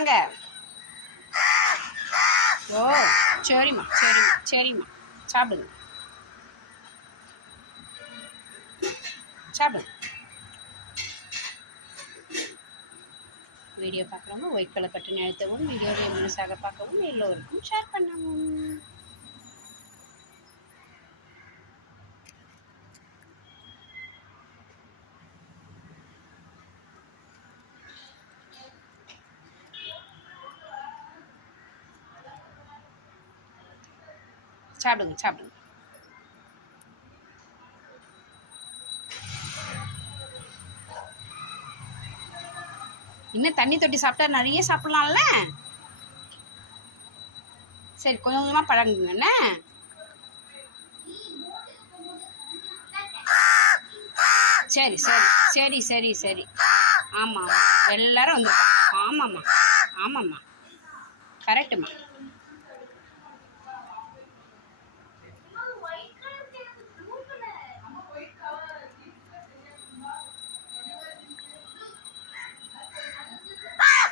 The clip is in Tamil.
வாங்க. ஓ சரிம்மா சரிம்மா சரிம்மா. சாப்பிடுங்க. சாப்பிடுங்க. வீடியோ பார்க்குறவங்க ஒயிட் கலர் பட்டன் அழுத்தவும் வீடியோவை முழுசாக பார்க்கவும் எல்லோருக்கும் ஷேர் பண்ணவும். சாப்பிடுங்க சாப்பிடுங்க. இன்னும் தண்ணி தொட்டி சாப்பிட்டா நிறைய சாப்பிடலாம்ல? சரி கொஞ்சம் கொஞ்சமாக பழங்குங்க என்ன? சரி சரி சரி சரி சரி. ஆமாம் ஆமாம் எல்லாரும் வந்துருக்கோம். ஆமாம்மா ஆமாம்மா. கரெக்டுமா